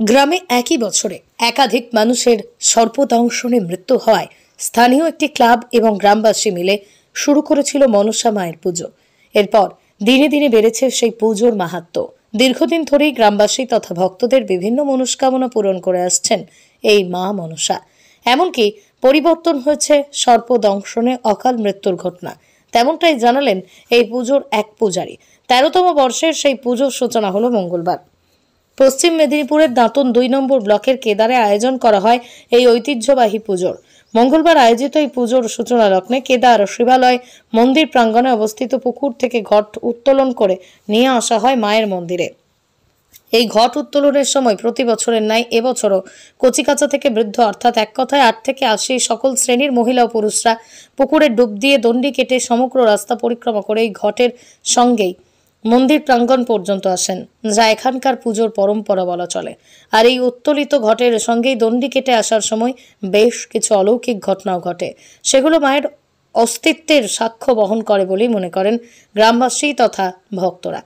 গ্রামে একই বছরে একাধিক মানুষের সর্পদংশনে মৃত্যু হওয়ায় স্থানীয় একটি ক্লাব এবং গ্রামবাসী মিলে শুরু করেছিল মনসা মায়ের পুজো। এরপর দিনে দিনে বেড়েছে সেই পুজোর মাহাত্ম্য। দীর্ঘদিন ধরেই গ্রামবাসী তথা ভক্তদের বিভিন্ন মনস্কামনা পূরণ করে আসছেন এই মা মনসা। এমনকি পরিবর্তন হয়েছে সর্পদংশনে অকাল মৃত্যুর ঘটনা। তেমনটাই জানালেন এই পুজোর এক পূজারী। ১৩তম বর্ষের সেই পুজোর সূচনা হলো মঙ্গলবার। পশ্চিম মেদিনীপুরের দাঁতন ২ নম্বর ব্লকের কেদারে আয়োজন করা হয় এই ঐতিহ্যবাহী পুজোর। মঙ্গলবার আয়োজিত এই পুজোর সূচনা লগ্নে কেদার শিবালয় মন্দির প্রাঙ্গণে অবস্থিত পুকুর থেকে ঘট উত্তোলন করে নিয়ে আসা হয় মায়ের মন্দিরে। এই ঘট উত্তোলনের সময় প্রতি বছরের ন্যায় এবছরও কচিকাঁচা থেকে বৃদ্ধ অর্থাৎ এক কথায় ৮ থেকে ৮০ সকল শ্রেণীর মহিলা ও পুরুষরা পুকুরে ডুব দিয়ে দণ্ডি কেটে সমগ্র রাস্তা পরিক্রমা করে এই ঘটের সঙ্গেই মন্দির প্রাঙ্গণ পর্যন্ত আসেন, যা এখানকার পুজোর পরম্পরা বলা চলে। আর এই উত্তোলিত ঘটের সঙ্গেই দণ্ডি কেটে আসার সময় বেশ কিছু অলৌকিক ঘটনাও ঘটে। সেগুলো মায়ের অস্তিত্বের সাক্ষ্য বহন করে বলেই মনে করেন গ্রামবাসী তথা ভক্তরা।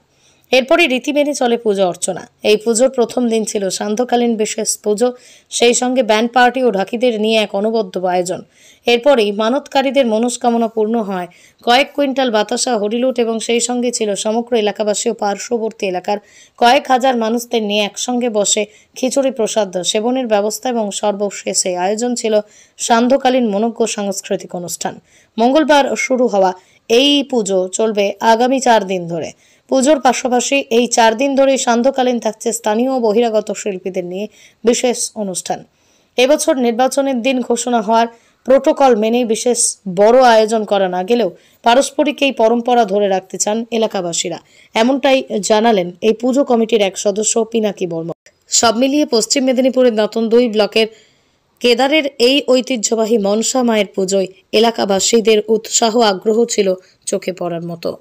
এরপরই রীতি মেনে চলে পুজো অর্চনা। এই পুজোর প্রথম দিন ছিল সান্ধ্যকালীন বিশেষ পুজো, সেই সঙ্গে ব্যান্ড পার্টি ও ঢাকিদের নিয়ে এক অনবদ্য আয়োজন। এরপরেই মানতকারীদের মনস্কামনা পূর্ণ হয়। কয়েক কুইন্টাল বাতাসা, হরিলুট এবং সেই সঙ্গে ছিল সমগ্র এলাকাবাসী ও পার্শ্ববর্তী এলাকার কয়েক হাজার মানুষদের নিয়ে একসঙ্গে বসে খিচুড়ি প্রসাদ সেবনের ব্যবস্থা এবং সর্বশেষে আয়োজন ছিল সান্ধ্যকালীন মনোজ্ঞ সাংস্কৃতিক অনুষ্ঠান। মঙ্গলবার শুরু হওয়া এই পুজো চলবে আগামী ৪ দিন ধরে। পুজোর পাশাপাশি এই ৪ দিন ধরে সান্ধ্যকালীন থাকছে স্থানীয় ও বহিরাগত শিল্পীদের নিয়ে বিশেষ অনুষ্ঠান। এবছর নির্বাচনের দিন ঘোষণা হওয়ার প্রোটোকল মেনে বিশেষ বড় আয়োজন করা না গেলেও পারস্পরিক এই পরম্পরা ধরে রাখতে চান এলাকাবাসীরা। এমনটাই জানালেন এই পুজো কমিটির এক সদস্য পিনাকি বর্মা। সব মিলিয়ে পশ্চিম মেদিনীপুরের দাঁতন ২ ব্লকের কেদারের এই ঐতিহ্যবাহী মনসা মায়ের পুজোয় এলাকাবাসীদের উৎসাহ আগ্রহ ছিল চোখে পড়ার মতো।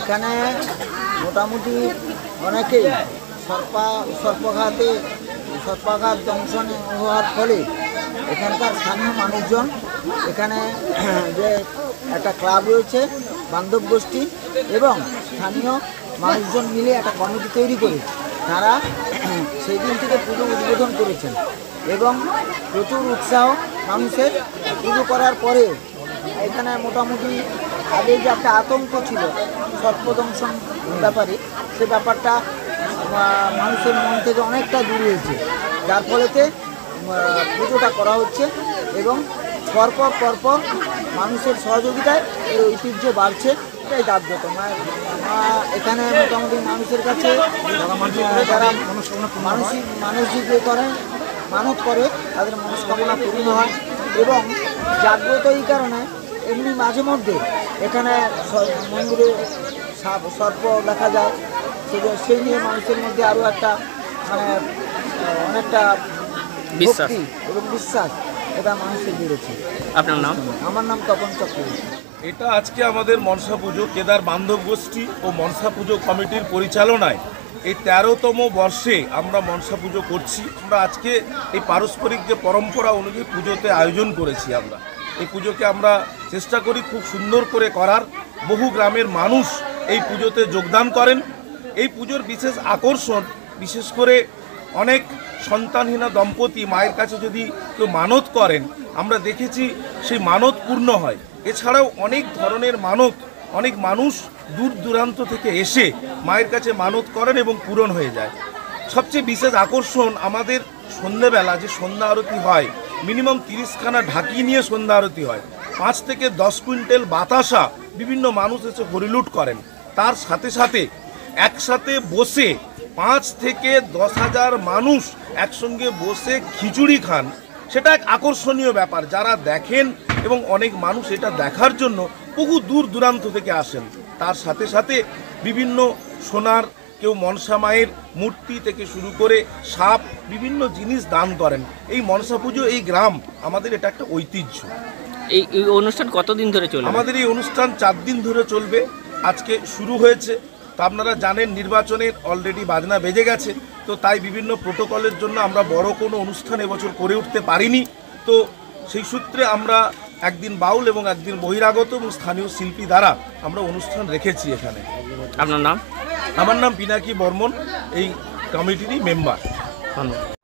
এখানে মোটামুটি অনেকেই সর্পাঘাত দংশন হওয়ার ফলে এখানকার স্থানীয় মানুষজন এখানে যে একটা ক্লাব রয়েছে বান্ধব গোষ্ঠী এবং স্থানীয় মানুষজন মিলে একটা কমিটি তৈরি করে তারা সেই দিন থেকে পুজো উদ্বোধন করেছেন এবং প্রচুর উৎসাহ মানুষের পুজো করার পরে এখানে মোটামুটি আগে যে একটা আতঙ্ক ছিল সর্পদংশন ব্যাপারে, সে ব্যাপারটা মানুষের মন থেকে অনেকটা দূর হয়েছে, যার ফলেতে পুজোটা করা হচ্ছে এবং পরপর মানুষের সহযোগিতায় এই ঐতিহ্য বাড়ছে। এটাই জাগ্রত এখানে মোটামুটি মানুষের কাছে যারা মানসিক মানত করে তাদের মনস্কামনা পূর্ণ হয় এবং জাগ্রত এই কারণে এমনি মাঝে মধ্যে এখানে মন্দিরে সর্প দেখা যায়, সেই নিয়ে মানুষের মধ্যে আরও একটা অনেকটা ভক্তি এবং বিশ্বাস এটা মানুষের বেড়েছে। আপনার নাম? আমার নাম তপন চক্রবর্তী। এটা আজকে আমাদের মনসা পুজো কেদার বান্ধব গোষ্ঠী ও মনসা পুজো কমিটির পরিচালনায় এই ১৩তম বর্ষে আমরা মনসা পুজো করছি। আমরা আজকে এই পারস্পরিক যে পরম্পরা অনুযায়ী পুজোতে আয়োজন করেছি। আমরা এই পুজোকে আমরা চেষ্টা করি খুব সুন্দর করে করার। বহু গ্রামের মানুষ এই পুজোতে যোগদান করেন। এই পুজোর বিশেষ আকর্ষণ, বিশেষ করে অনেক সন্তানহীনা দম্পতি মায়ের কাছে যদি কেউ মানত করেন, আমরা দেখেছি সেই মানত পূর্ণ হয়। এছাড়াও অনেক ধরনের মানত, অনেক মানুষ দূর দূরান্ত থেকে এসে মায়ের কাছে মানত করেন এবং পূরণ হয়ে যায়। সবচেয়ে বিশেষ আকর্ষণ আমাদের সন্ধ্যেবেলা যে সন্ধ্যা আরতি হয়, মিনিমাম 30খানা ঢাকি নিয়ে সন্ধ্যা আরতি হয়। 5 থেকে 10 কুইন্টাল বাতাসা বিভিন্ন মানুষ এসে হরিলুট করেন। তার সাথে সাথে একসাথে বসে 5 থেকে 10,000 মানুষ একসঙ্গে বসে খিচুড়ি খান সেটা এক আকর্ষণীয় ব্যাপার, যারা দেখেন এবং অনেক মানুষ এটা দেখার জন্য বহু দূর দূরান্ত থেকে আসেন। তার সাথে সাথে বিভিন্ন সোনার, কেউ মনসা মায়ের মূর্তি থেকে শুরু করে সাপ, বিভিন্ন জিনিস দান করেন। এই মনসা পুজো, এই গ্রাম আমাদের এটা একটা ঐতিহ্য। এই অনুষ্ঠান কতদিন ধরে চলবে? আমাদের এই অনুষ্ঠান 4 দিন ধরে চলবে। আজকে শুরু হয়েছে। তো আপনারা জানেন নির্বাচনের অলরেডি বাজনা বেজে গেছে, তো তাই বিভিন্ন প্রোটোকলের জন্য আমরা বড় কোনো অনুষ্ঠান এবছর করে উঠতে পারিনি। তো সেই সূত্রে আমরা একদিন বাউল এবং একদিন বহিরাগত এবং স্থানীয় শিল্পী দ্বারা আমরা অনুষ্ঠান রেখেছি এখানে। আপনার নাম? আমার নাম পিনাকি বর্মন, এই কমিটিরই মেম্বার। ধন্যবাদ।